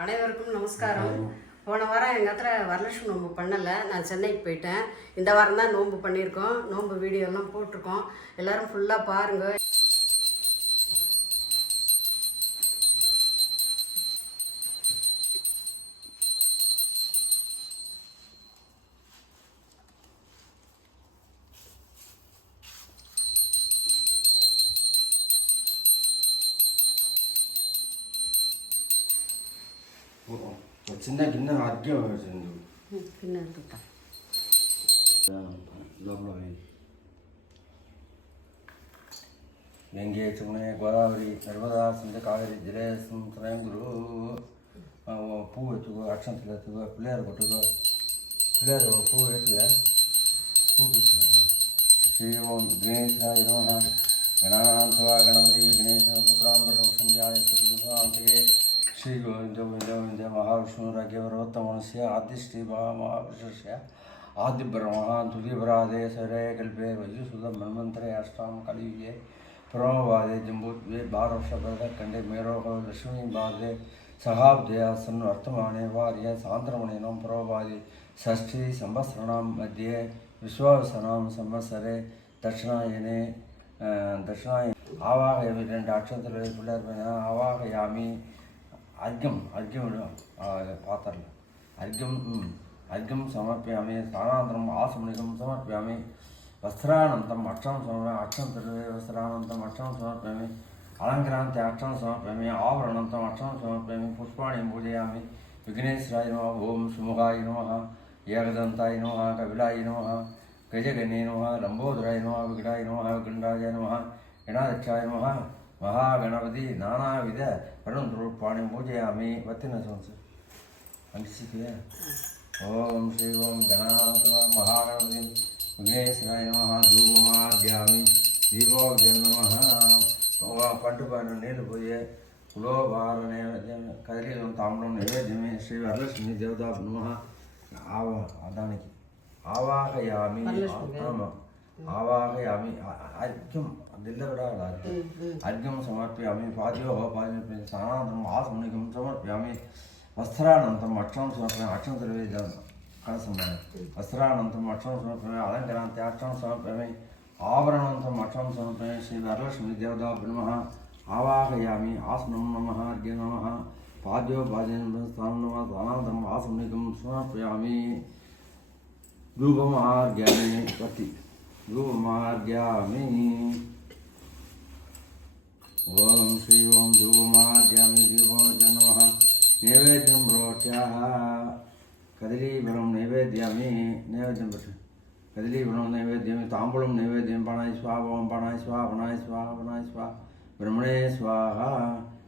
அனைவருக்கும் நமஸ்காரம். போன வாரம் எங்கள் அத்துல வரலட்சுமி நோன்பு பண்ணலை. நான் சென்னைக்கு போயிட்டேன். இந்த வாரம் தான் நோன்பு பண்ணியிருக்கோம். நோன்பு வீடியோலாம் போட்டிருக்கோம். எல்லாரும் ஃபுல்லாக பாருங்கள் చిన్న గిన్నె అగ్గే వచ్చింది గిన్నె అడుగుతా లోపల ಗಂಗೆ ಚಮುನೆ ಗೋದಾವರಿ ನರ್ಮದಾ ಸಿಂಧ ಕಾವೇರಿ ಜಿಲ್ಲೆ ಸಂತರಂಗರು ಪೂ ಎತ್ತುಗೋ ಅಕ್ಷಂತ ಎತ್ತುಗೋ ಪಿಲ್ಲೇರ್ ಕೊಟ್ಟುಗೋ ಪಿಲ್ಲೇರ್ ಪೂ ಎತ್ತುವೆ ಪೂ ಬಿಟ್ಟು ಶ್ರೀ ಓಂ ಗಣೇಶ ಇರೋಣ ಗಣಾಂತವಾ ಗಣಪತಿ ಗಣೇಶ ಸುಕ್ರಾಂಬರ ಸಂಜಾಯ ಸುಖಾಂತಿಗೆ श्री गोविंद महाविष्णु राग्यवरोत्तमस्य आदिश्री महाविष्णस्य आदिब्रह्मः द्वितीयपराधे स्वरे कल्पे वयुसुत मन्मन्त्रे अष्टां कलियुगे प्रमोबाधे जम्बूद्वे बारवर्षभरखण्डे मेरोह लक्ष्मीबाधे सहाब्दे आसन् वर्तमाने वार्य सान्द्रमणिनं प्रमोबाधि षष्ठी संवत्सराणां मध्ये विश्वासनां संवत्सरे दक्षिणायने दक्षिणायने आवाहयमि रेण्डु अक्षन्तले पिल्लर् आवाहयामि अर्घ्यम् अर्घ्यं पात्रम् अर्घ्यम् अर्घ्यं समर्पयामि स्नानानन्तरम् आसमनिकं समर्पयामि वस्त्रानन्तरम् अक्षं समर्पयामि अक्षं सर्वे वस्त्रानन्तरम् अक्षं समर्पयामि अलङ्कारान्ते अक्षं समर्पयामि आवरणानन्तरम् अक्षं समर्पयामि पुष्पाणि पूजयामि विघ्नेश्वराय नमः ॐ सुमुखाय नमः एकदन्ताय नमः कपिलाय नमः गजगणे नमः लम्बोदराय नमः विकटाय नमः विकण्डाय नमः गणाध्यक्षाय नमः ಮಹಾಗಣಪತಿ ನಾನಾವಿಧ ಪರಮರೂಪಾಣಿ ಪೂಜೆಯಾಮಿ ಒತ್ತಿನ ಸಂಸ ಅನಿಸಿಕೆ ಓಂ ಶ್ರೀ ಓಂ ಗಣಾನಾಥ ಮಹಾಗಣಪತಿ ವಿಘ್ನೇಶ್ವರಾಯ ನಮಃ ಧೂಪಮಾರ್ಗ್ಯಾಮಿ ದೀಪೋಗ್ಯ ನಮಃ పంట పైన నీళ్ళు పోయే కులోభార నైవేద్యం కదిలి తాంబడం నైవేద్యమే శ్రీ వరలక్ష్మి దేవతా నమ ఆవ దానికి ఆవాహయామి ఆమ. हाँ। आवाहय अमि अर्घ्यम् दिल्लगडावला अर्घ्यं हम्म, हम्म। समर्पयामि पादयोः पादं स्नानानन्तरम् तो मतलब आसमनिकं समर्पयामि वस्त्रानन्तरम् अक्षणं समर्पयामि अक्षणं सर्वे कणसम्माने वस्त्रानन्तरम् अक्षणं समर्पयामि अलङ्करान्ते अक्षणं समर्पयामि आभरणान्तरम् अक्षणं समर्पयामि श्रीवरलक्ष्मीदेवता नमः आवाहयामि आसनं नमः अर्घ्यं नमः पाद्यो पादेन स्थानं नमः स्नानानन्तरम् तो मतलब आसमनिकं समर्पयामि धूपम् आर्घ्यामि प्रति ध्रुवमाद्यामि ॐ श्री ॐ ध्रुवमाद्यामि दिवो जनः नैवेद्यं रोच्याः कदलीफलं नैवेद्यामि। नैवेद्यं कदलीफलं नैवेद्यमि ताम्बूलं नैवेद्यं पणाय स्वाहा ओं पणाय स्वाहा पणाय स्वाहा पणाय स्वाहा। ब्रह्मणे स्वाहा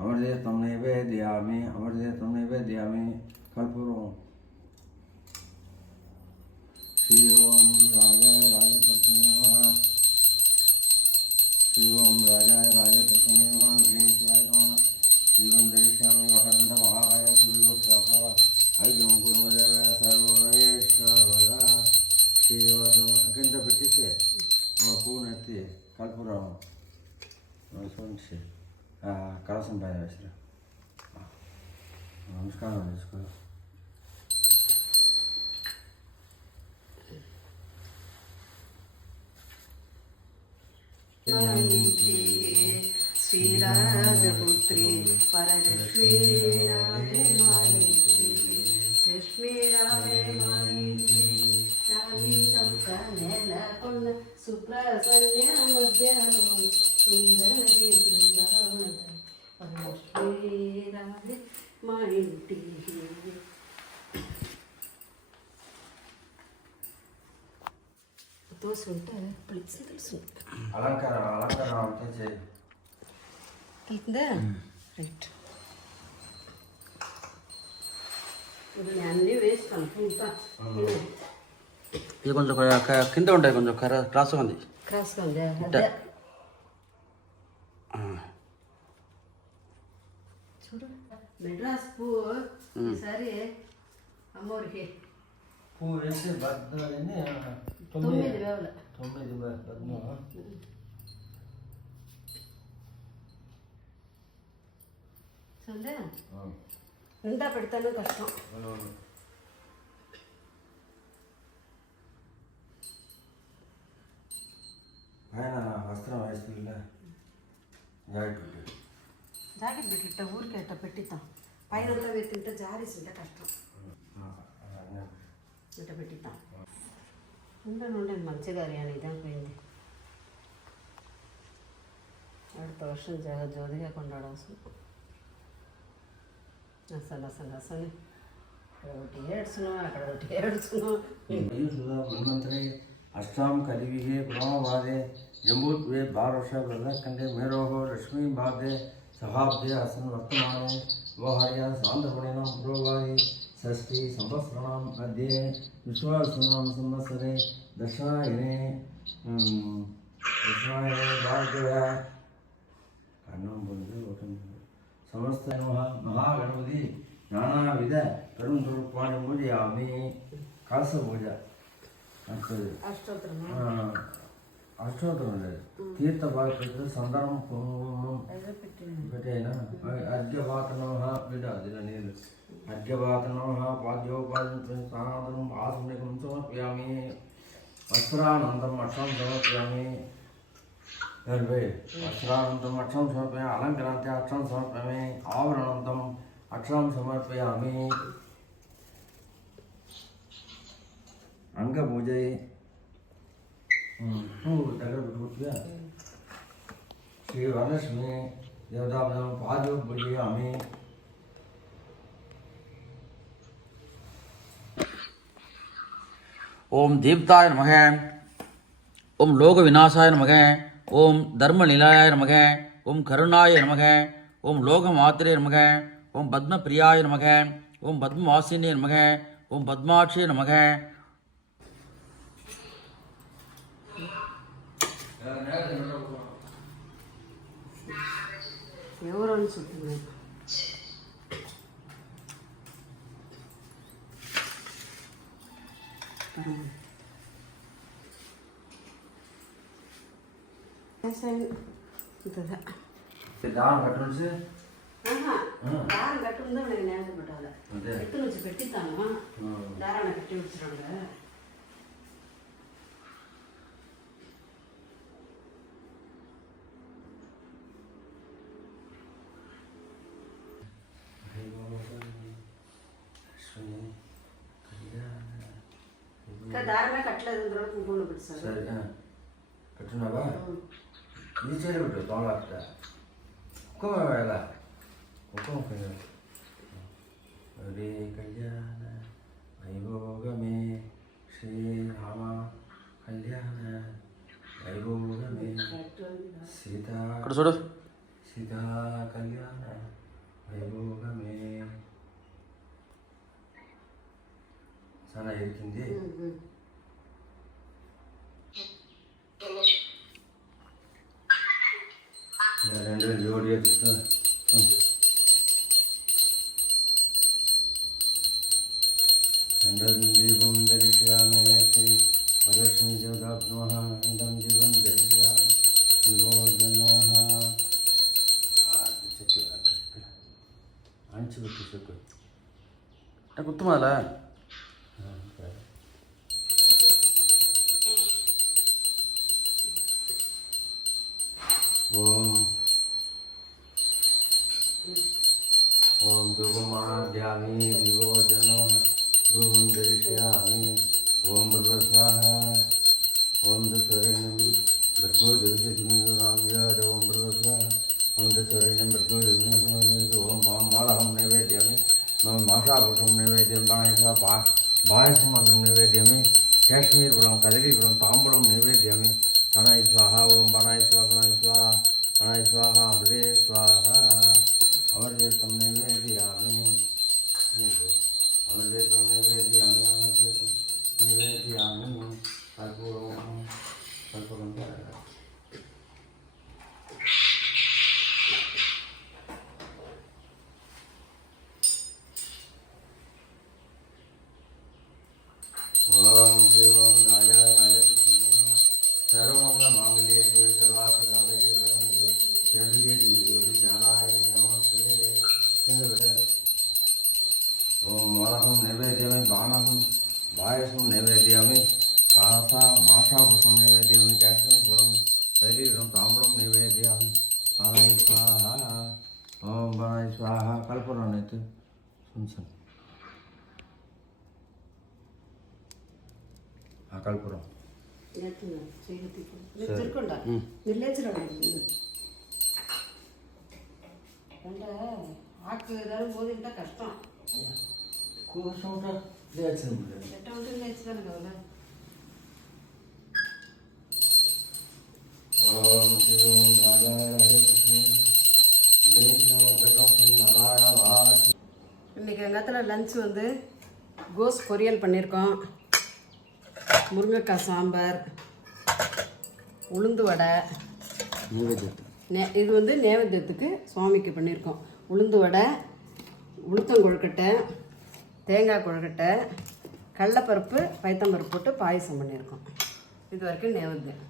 अमृतम नैवेद्यामि अमृतम नैवेद्यामि। कल्पुरो श्री ओम राजा Shri Radha Putri Paragashri Radha Maniti Krishmi Radha Maniti Radhita Kanela dosa ఉంటే పులిసి తెలుసు అలంకారం అలంకారం అంతా చేయి తెలుస్తుందా రైట్ ఇప్పుడు నేను అన్నీ వేస్తాను పూత ఇది కొంచెం క- క- కింద ఉంటాయి కొంచెం కర క్రాస్గా ఉంది క్రాస్గా ఉంది అదే ఆ. చూడు మెడ్రాస్ పువ్వు ఈసారి అమ్మోరికి పువ్వు వేసి బద్దాలని తొమ్మిది. వేల తొమ్మిది నిండా పెడితేనే కష్టం. ఆయన వస్త్రం వేసుకుంటే జాకెట్ పెట్టాడు జాకెట్ పెట్టిట్ట ఊరికే అట్ట పెట్టిద్దాం పైన వెత్తింటే జారేసింటే కష్టం. ఇట్ట పెట్టిద్దాం ఉండను ఉండను మంచి కార్యాన్ని ఇదైపోయింది அடுத்த வருஷம் ஜக ஜோதியாக கொண்டாட అసలు అసలు అసలు ఇక్కడ ఒకటి ఏడ్చును అక్కడ ఒకటి ఏడ్చును హనుమంతుడే అష్టాం కలివిగే గుణవాదే జంబూద్వే భారవర్ష ప్రదకండే మేరోహో లక్ష్మీ బాధే సహాబ్దే అసన్ వర్తమానే వ్యవహార్య సాంధ్రగుణేన పురోగాహి षष्ठी संवत्सराणाम् अद्य विश्वासनां संवत्सरे दशायने दशायने भागवया கண்ணம் பொழுது ஒட்டும் சமஸ்த மகா கணபதி நானாவித பெரும் பொருட்பான மூலியாமி காசு பூஜை அடுத்தது அஷ்டோத்திரம் தீர்த்த பாத்திரத்து சந்தனம் குங்குமம் பெட்டேனா அர்க்க பாத்திரமாக விட அதில் நீர் अर्घ्यवातनोः पाद्योपादनम् आसनिकं समर्पयामि। वस्त्रानन्तम् अक्षं समर्पयामि। सर्वे हम्म। वस्त्रानन्तम् अक्षं समर्पयामि। अलङ्कारान्त्य अक्षं समर्पयामि आवरणान्तम् अक्षं समर्पयामि अङ्गपूजये हम्म। तगर्भूत्य हम्म। श्रीवरलक्ष्मी देवताभ्यां पादौ ஓம் தீப்தாய நமக ஓம் லோக விநாசாய நமக ஓம் தர்ம நிலாய நமக ஓம் கருணாய நமக ஓம் லோக மாத்திரே நமக ஓம் பத்ம பிரியாய நமக ஓம் பத்மவாசினிய நமக ஓம் பத்மாட்சிய நமக. எவ்வளோ சுற்றுகிறேன் పద్మాక్షే నమః ఎవరు అనుకుంటున్నాను ఇంతదా దానం కట్టుంచి దారం కట్టి ఉందో నేను నేల పెట్టాలి అదే ఎత్తు నుంచి పెట్టిస్తాను దారాన్ని కట్టి వచ్చినాడు ದಾರನ ಕಟ್ಲದು ಅದ್ರೊಳಗೆ ಕುಂಕುಮ ಬಿಟ್ಟು ಸರ್ ಸರಿ ಹಾಂ ಕಟ್ಟಿನವಾ ಈ ಸೈಡ್ ಬಿಟ್ಟು ಭಾಳ ಆಗ್ತ ಕುಂಕುಮ ಬೇಡ ಕುಂಕುಮ ಹರೇ ಕಲ್ಯಾಣ ವೈಭೋಗಮೇ ಶ್ರೀರಾಮ ಕಲ್ಯಾಣ ವೈಭೋಗಮೇ ಸೀತಾ రెండు జోడి ఎత్తుతో రెండోది దీపం దర్శయామి శ్రీ వరలక్ష్మి దేవతాత్మః రెండోది దీపం దర్శయామి విభోజనః చెట్టు అంచు పెట్టు చెట్టు అంటే ध्यामी विभोजनो गृहं दर्शयामि। నైవేద్యాన్ని చేసి గుడం శరీరం తాంబూలం నైవేద్యం ఆయి స్వాహ ఓం బాయ్ స్వాహ కల్పన అయితే సున్సం ఆ కల్పురం ఆకు ఏదో పోదింటే కష్టం కూర్చుంటా లేచింది ఎట్లా ఉంటుంది లేచుదాను కదా இன்னைக்கு ஸ்ரீ ஓம் லன்ச் வந்து கோஸ் பொரியல் பண்ணியிருக்கோம் முருங்கைக்காய் சாம்பார் உளுந்து வடை. நே இது வந்து நேவேத்தியத்துக்கு சுவாமிக்கு பண்ணியிருக்கோம் உளுந்து வடை உளுத்தங்கொழுக்கட்டை தேங்காய் கொழுக்கட்டை கடலப்பருப்பு பைத்தம்பருப்பு போட்டு பாயசம் பண்ணியிருக்கோம் இது வரைக்கும் நேவேத்தியம்.